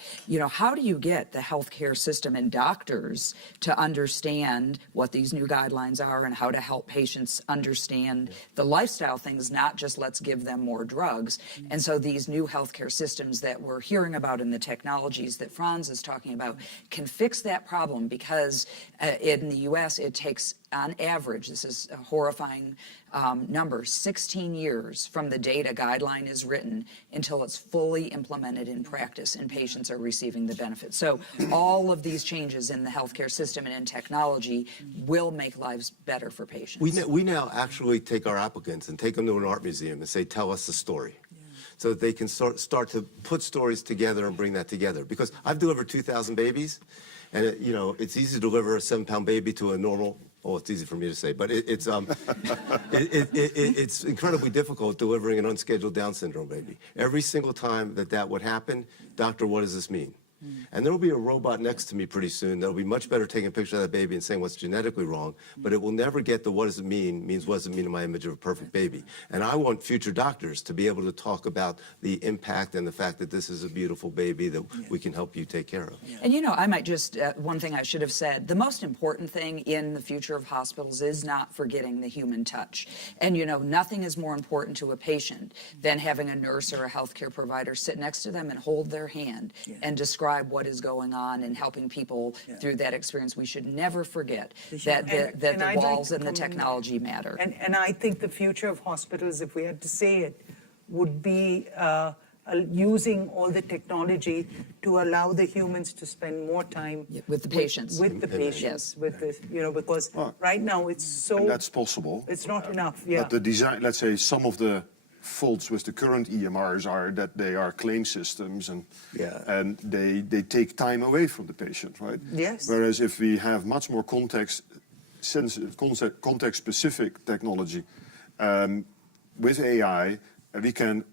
how do you get the healthcare system and doctors to understand what these new guidelines are and how to help patients understand the lifestyle things, not just let's give them more drugs? And so these new healthcare systems that we're hearing about and the technologies that Franz is talking about can fix that problem, because in the U.S. it takes, on average, this is a horrifying number, 16 years from the date a guideline is written until it's fully implemented in practice and patients are receiving the benefits. So all of these changes in the healthcare system and in technology will make lives better for patients. We now actually take our applicants and take them to an art museum and say, tell us the story. So that they can start to put stories together and bring that together. Because I've delivered 2,000 babies, and it's easy to deliver a 7-pound baby to a normal. Oh, it's easy for me to say, but it's incredibly difficult delivering an unscheduled Down syndrome baby. Every single time that would happen, doctor, what does this mean? And there will be a robot next to me pretty soon that will be much better taking a picture of that baby and saying what's genetically wrong, but it will never get the what does it means what does it mean in my image of a perfect baby. And I want future doctors to be able to talk about the impact and the fact that this is a beautiful baby that we can help you take care of. And I might just, one thing I should have said, the most important thing in the future of hospitals is not forgetting the human touch. And nothing is more important to a patient than having a nurse or a healthcare provider sit next to them and hold their hand and describe what is going on and helping people through that experience. We should never forget that the walls and the technology matter. And I think the future of hospitals, if we had to say it, would be using all the technology to allow the humans to spend more time with the patients. With the patients, with the, because right now it's so. And that's possible. It's not enough. But the design, let's say, some of the faults with the current EMRs are that they are claim systems and they take time away from the patient, right? Yes. Whereas if we have much more context-specific technology with AI, we can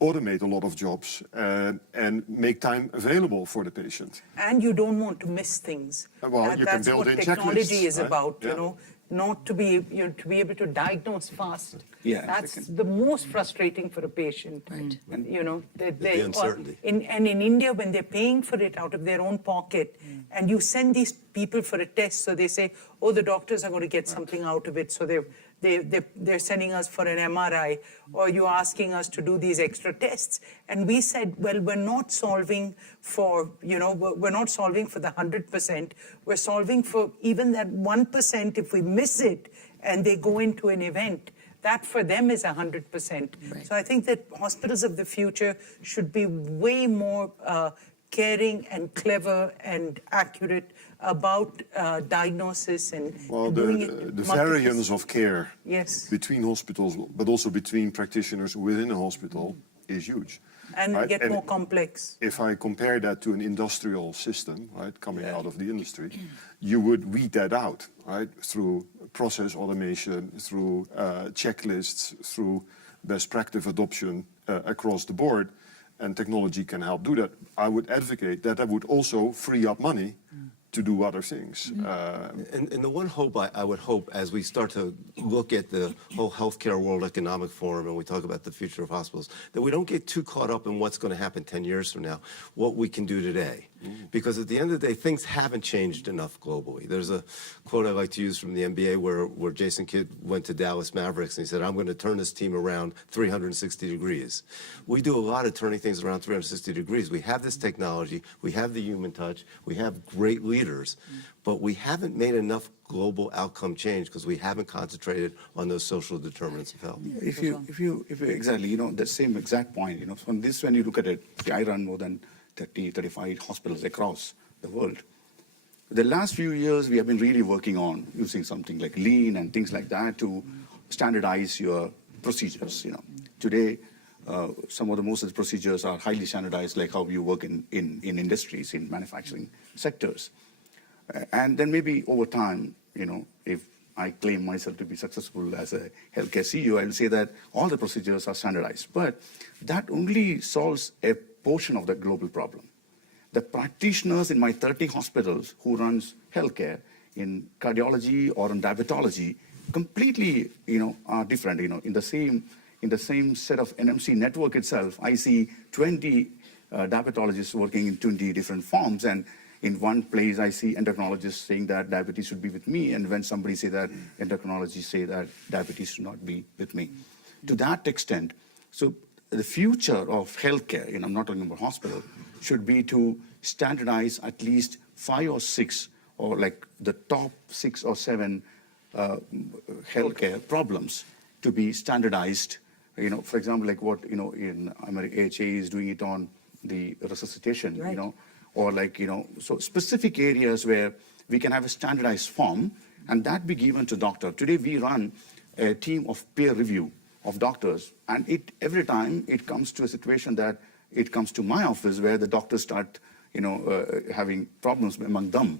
automate a lot of jobs and make time available for the patient. And you don't want to miss things. Well, you can build in checklists. That's what technology is right? about, not to be, to be able to diagnose fast. Yeah, That's the most frustrating for a patient. Right. The uncertainty. And in India, when they're paying for it out of their own pocket, and you send these people for a test, so they say, oh, the doctors are going to get something out of it, so they're sending us for an MRI, or you're asking us to do these extra tests. And we said, well, we're not solving for, we're not solving for the 100%. We're solving for even that 1% if we miss it and they go into an event. That for them is 100%. Right. So I think that hospitals of the future should be way more caring and clever and accurate about diagnosis and doing it. The variance of care between hospitals, but also between practitioners within a hospital, is huge. And right? get more complex. If I compare that to an industrial system, right, coming out of the industry, you would weed that out, right, through process automation, through checklists, through best practice adoption across the board, and technology can help do that. I would advocate that would also free up money to do other things. And the one hope I would hope as we start to look at the whole healthcare World Economic Forum and we talk about the future of hospitals, that we don't get too caught up in what's going to happen 10 years from now, what we can do today. Because at the end of the day, things haven't changed enough globally. There's a quote I like to use from the NBA where Jason Kidd went to Dallas Mavericks and he said, I'm going to turn this team around 360 degrees. We do a lot of turning things around 360 degrees. We have this technology, we have the human touch, we have great leaders, but we haven't made enough global outcome change because we haven't concentrated on those social determinants of health. If you exactly, the same exact point, from this, when you look at it, I run more than 30, 35 hospitals across the world. The last few years, we have been really working on using something like lean and things like that to standardize your procedures. Today, some of the most of the procedures are highly standardized, like how you work in industries, in manufacturing sectors. And then maybe over time, if I claim myself to be successful as a healthcare CEO, I'll say that all the procedures are standardized. But that only solves a portion of the global problem. The practitioners in my 30 hospitals who runs healthcare in cardiology or in diabetology completely, are different. In the same set of NMC network itself, I see 20 diabetologists working in 20 different forms, and in one place I see endocrinologists saying that diabetes should be with me, and when somebody say that, endocrinologists say that diabetes should not be with me. To that extent, so the future of healthcare, I'm not talking about hospital, should be to standardize at least 5 or 6, or like the top 6 or 7 healthcare problems to be standardized. For example, like what, in AHA is doing it on the resuscitation, Right. Or like, so specific areas where we can have a standardized form and that be given to doctor. Today we run a team of peer review of doctors, and every time it comes to a situation that it comes to my office where the doctors start, having problems among them.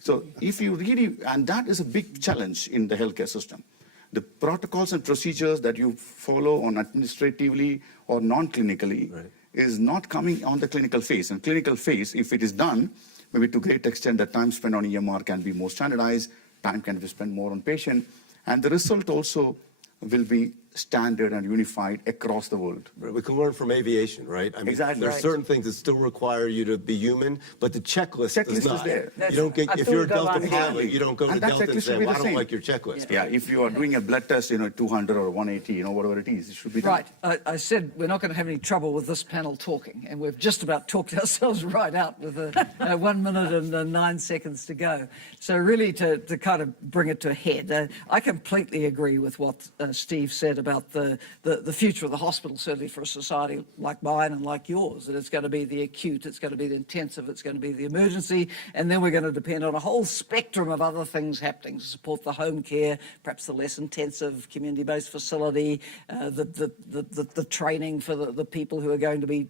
So if you really, and that is a big challenge in the healthcare system. The protocols and procedures that you follow on administratively or non-clinically is not coming on the clinical phase. And clinical phase, if it is done, maybe to a great extent, the time spent on EMR can be more standardized, time can be spent more on patient, and the result also will be standard and unified across the world. We can learn from aviation, right? I mean, Exactly. there's Right. certain things that still require you to be human, but the checklist Checklist does is not. there. You don't get, if you're a Delta Abdul pilot, you don't go to And that Delta and checklist say, should be well, the I don't same. like your checklist. Yeah, if you are doing a blood test, 200 or 180, whatever it is, it should be done. Right. I said we're not going to have any trouble with this panel talking, and we've just about talked ourselves right out with 1 minute and 9 seconds to go. So really, to kind of bring it to a head, I completely agree with what Steve said about the future of the hospital, certainly for a society like mine and like yours, that it's going to be the acute, it's going to be the intensive, it's going to be the emergency, and then we're going to depend on a whole spectrum of other things happening to support the home care, perhaps the less intensive community-based facility, the training for the people who are going to be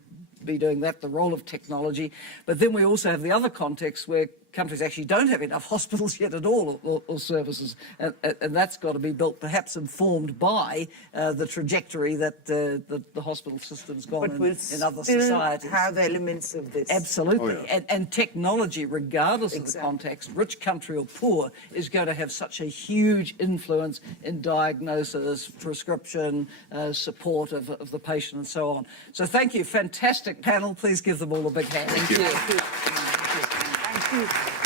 doing that, the role of technology. But then we also have the other context where countries actually don't have enough hospitals yet at all, or services, and that's got to be built, perhaps informed by the trajectory that the hospital system's gone But we'll in other still societies. have elements of this. Absolutely. And technology, regardless of the Exactly. context, rich country or poor, is going to have such a huge influence in diagnosis, prescription, support of the patient and so on. So thank you. Fantastic panel. Please give them all a big hand. Thank you. Thank you.